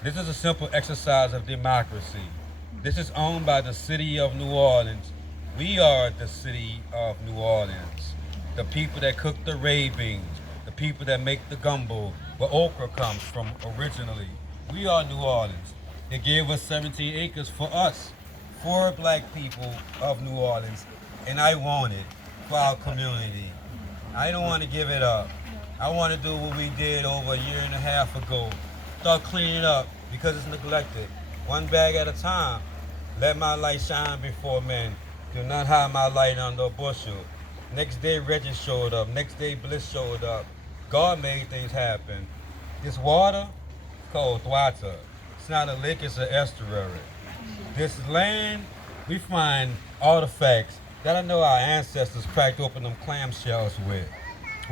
This is a simple exercise of democracy. This is owned by the city of New Orleans. We are the city of New Orleans. The people that cook the ray beans, the people that make the gumbo, where okra comes from originally. We are New Orleans. They gave us 17 acres for us, for black people of New Orleans, and I want it for our community. I don't want to give it up. I want to do what we did over a year and a half ago. Start cleaning up because it's neglected. One bag at a time. Let my light shine before men. Do not hide my light under a bushel. Next day Reggie showed up. Next day Bliss showed up. God made things happen. This water is called Thwata. It's not a lake, it's an estuary. This land, we find artifacts that I know our ancestors cracked open them clamshells with.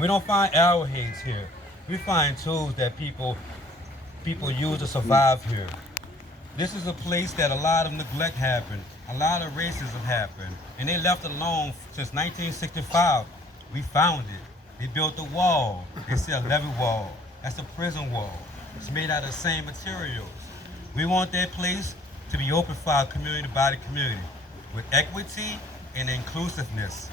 We don't find arrowheads here. We find tools that people use to survive here. This is a place that a lot of neglect happened, a lot of racism happened, and they left it alone since 1965. We found it. They built a wall. They said a levee wall. That's a prison wall. It's made out of the same materials. We want that place to be open for our community by the community with equity and inclusiveness,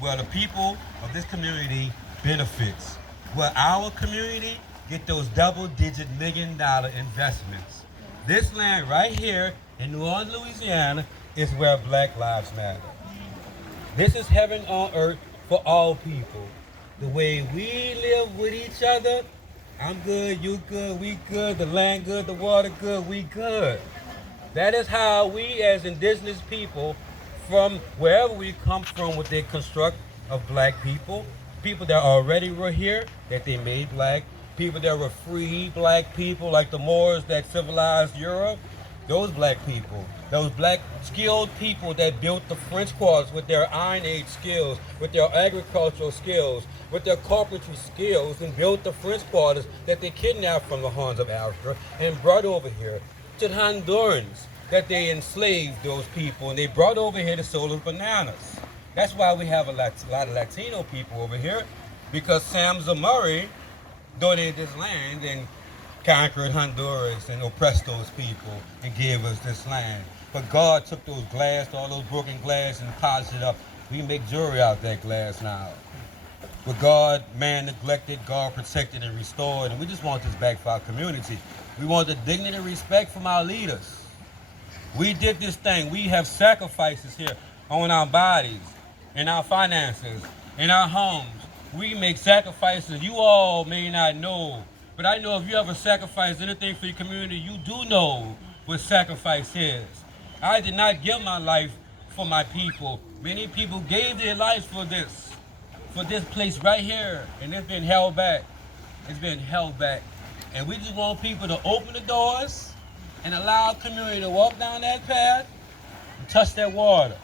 where the people of this community benefits, where our community get those double-digit $1 million investments. This land right here in New Orleans, Louisiana, is where Black Lives Matter. This is heaven on earth for all people. The way we live with each other, I'm good, you good, we good, the land good, the water good, we good. That is how we as indigenous people from wherever we come from with the construct of black people, people that already were here, that they made black, people that were free black people like the Moors that civilized Europe, those black people, those black skilled people that built the French quarters with their Iron Age skills, with their agricultural skills, with their carpentry skills, and built the French quarters that they kidnapped from the Horns of Africa and brought over here to the Hondurans that they enslaved those people and they brought over here to sell us bananas. That's why we have a lot of Latino people over here, because Sam Zamuri donated this land and conquered Honduras and oppressed those people and gave us this land. But God took those glass, all those broken glass, and polished it up. We make jewelry out of that glass now. But God, man neglected, God protected and restored, and we just want this back for our community. We want the dignity and respect from our leaders. We did this thing. We have sacrifices here on our bodies, in our finances, in our homes. We make sacrifices you all may not know. But I know if you ever sacrifice anything for your community, you do know what sacrifice is. I did not give my life for my people. Many people gave their lives for this place right here. And it's been held back. It's been held back. And we just want people to open the doors and allow our community to walk down that path and touch that water.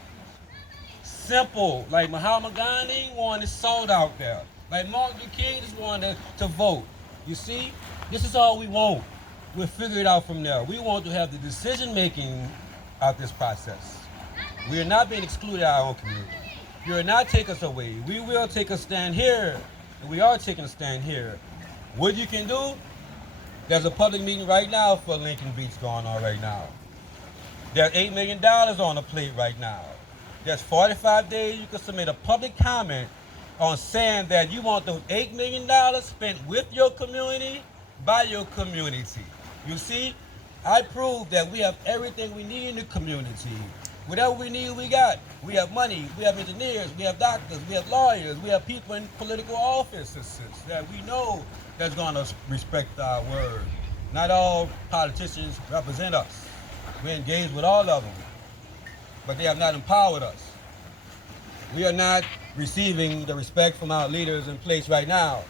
Simple, like Muhammad Gandhi wanted salt out there. Like Martin Luther King just wanted to vote. You see, this is all we want. We'll figure it out from there. We want to have the decision making out this process. We are not being excluded out of our own community. You will not take us away. We will take a stand here, and we are taking a stand here. What you can do, there's a public meeting right now for Lincoln Beach going on right now. There's $8 million on the plate right now. There's 45 days you can submit a public comment on saying that you want those $8 million spent with your community, by your community. You see, I proved that we have everything we need in the community. Whatever we need, we got. We have money, we have engineers, we have doctors, we have lawyers, we have people in political offices that we know that's going to respect our word. Not all politicians represent us. We engage with all of them, but they have not empowered us. We are not receiving the respect from our leaders in place right now.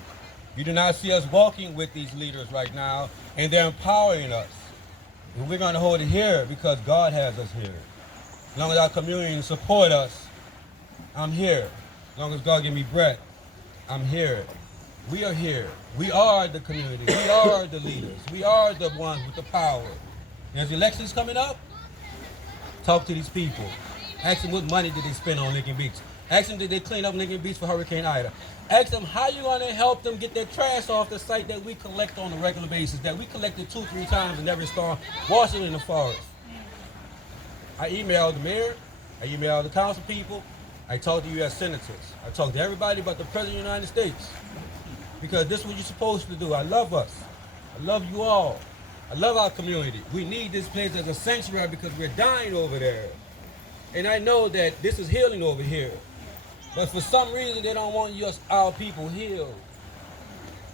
You do not see us walking with these leaders right now, and they're empowering us. And we're going to hold it here because God has us here. As long as our community support us, I'm here. As long as God give me breath, I'm here. We are here. We are the community. We are the leaders. We are the ones with the power. There's elections coming up. Talk to these people. Ask them what money did they spend on Lincoln Beach. Ask them did they clean up Lincoln Beach for Hurricane Ida. Ask them how you going to help them get their trash off the site that we collect on a regular basis, that we collected 2-3 times in every storm, wash it in the forest. I emailed the mayor, I emailed the council people, I talked to U.S. senators, I talked to everybody but the President of the United States. Because this is what you're supposed to do. I love us. I love you all. I love our community. We need this place as a sanctuary because we're dying over there. And I know that this is healing over here. But for some reason, they don't want us, our people healed.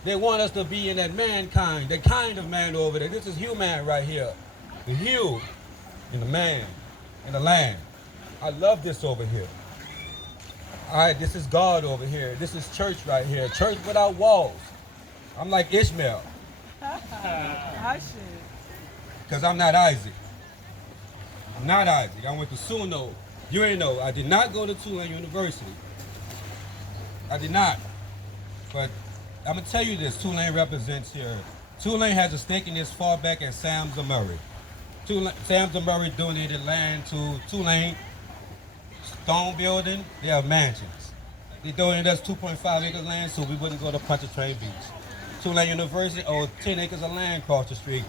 They want us to be in that mankind, that kind of man over there. This is human right here. The hue in the man, in the land. I love this over here. All right, this is God over here. This is church right here. Church without walls. I'm like Ishmael. I should. Because I'm not Isaac. I'm not Isaac. I went to Suno. You ain't know. I did not go to Tulane University. I did not. But I'm going to tell you this. Tulane represents here. Tulane has a stake in this far back as Sam Zamurray. Sam Zamurray donated land to Tulane Stone Building. They have mansions. They donated us 2.5 acres of land so we wouldn't go to Pontchartrain Beach. Tulane University owed 10 acres of land across the street.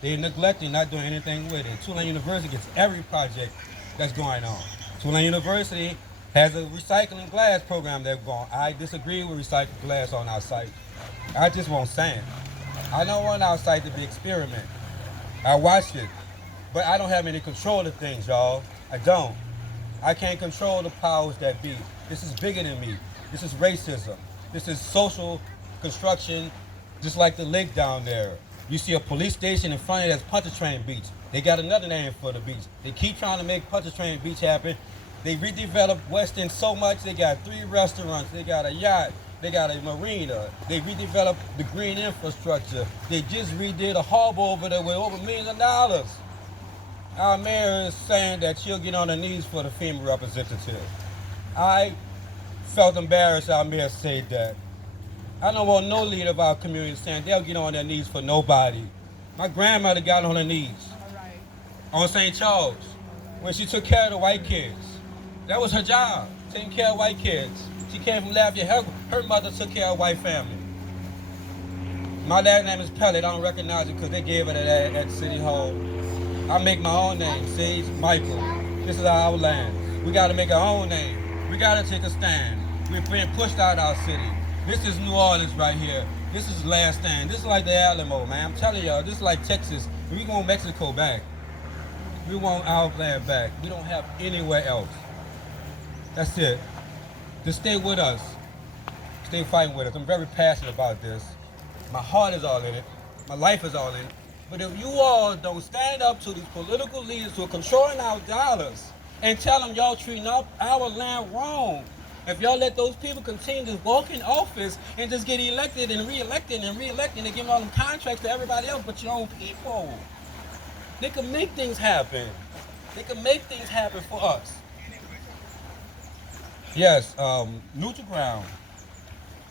They're neglecting, not doing anything with it. Tulane University gets every project that's going on. Tulane University has a recycling glass program that's going. I disagree with recycling glass on our site. I just want sand. I don't want our site to be experiment. I watched it, but I don't have any control of things, y'all. I don't. I can't control the powers that be. This is bigger than me. This is racism. This is social construction, just like the lake down there. You see a police station in front of that's Pontchartrain Beach. They got another name for the beach. They keep trying to make Pontchartrain Beach happen. They redeveloped West End so much, they got 3 restaurants, they got a yacht, they got a marina. They redeveloped the green infrastructure. They just redid a harbor over there with over millions of dollars. Our mayor is saying that she'll get on her knees for the FEMA representative. I felt embarrassed our mayor said that. I don't want no leader of our community saying they'll get on their knees for nobody. My grandmother got on her knees on St. Charles when she took care of the white kids. That was her job, taking care of white kids. She came from Lafayette. Her mother took care of white family. My last name is Pellet. I don't recognize it because they gave it at City Hall. I make my own name, Sage Michael. This is our land. We got to make our own name. We got to take a stand. We're being pushed out of our city. This is New Orleans right here. This is Last Stand. This is like the Alamo, man. I'm telling y'all, this is like Texas. We want Mexico back. We want our land back. We don't have anywhere else. That's it. Just stay with us. Stay fighting with us. I'm very passionate about this. My heart is all in it. My life is all in it. But if you all don't stand up to these political leaders who are controlling our dollars and tell them y'all treating our land wrong, if y'all let those people continue to walk in office and just get elected and reelected and reelected and giving all them contracts to everybody else but your own people, they can make things happen. They can make things happen for us. Yes, Neutral Ground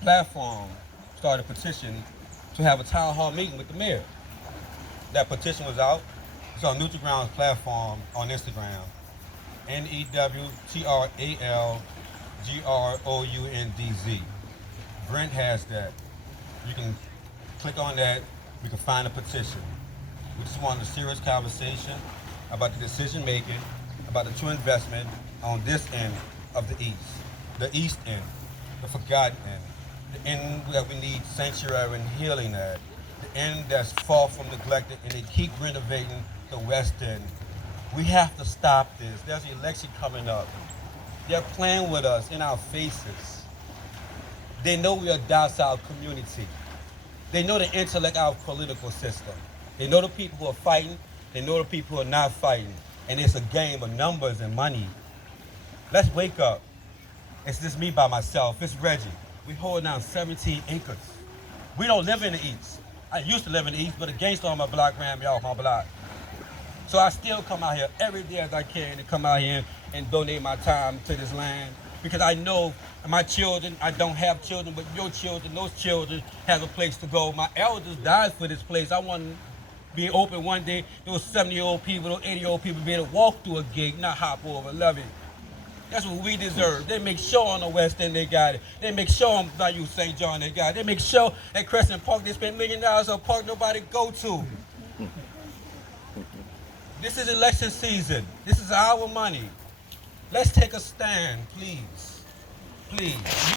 platform started a petition to have a town hall meeting with the mayor. That petition was out. It's on Neutral Ground's platform on Instagram. NEWTRALGROUNDZ. Brent has that. You can click on that. We can find a petition. We just want a serious conversation about the decision making, about the true investment on this end of the East end, the forgotten end, the end that we need sanctuary and healing at, the end that's far from neglected, and they keep renovating the West End. We have to stop this. There's an election coming up. They're playing with us in our faces. They know we are a docile community. They know the intellect of our political system. They know the people who are fighting. They know the people who are not fighting. And it's a game of numbers and money. Let's wake up. It's just me by myself. It's Reggie. We hold down 17 acres. We don't live in the East. I used to live in the East, but a gangster on my block ran me off my block. So I still come out here every day as I can to come out here and donate my time to this land. Because I know my children, I don't have children, but your children, those children have a place to go. My elders died for this place. I want to be open one day. Those 70-year-old people, those 80-year-old people be able to walk through a gate, not hop over. Love it. That's what we deserve. They make sure on the West End they got it. They make sure on Bayou St. John they got it. They make sure at Crescent Park they spend $1 million on a park nobody go to. This is election season. This is our money. Let's take a stand, please. Please.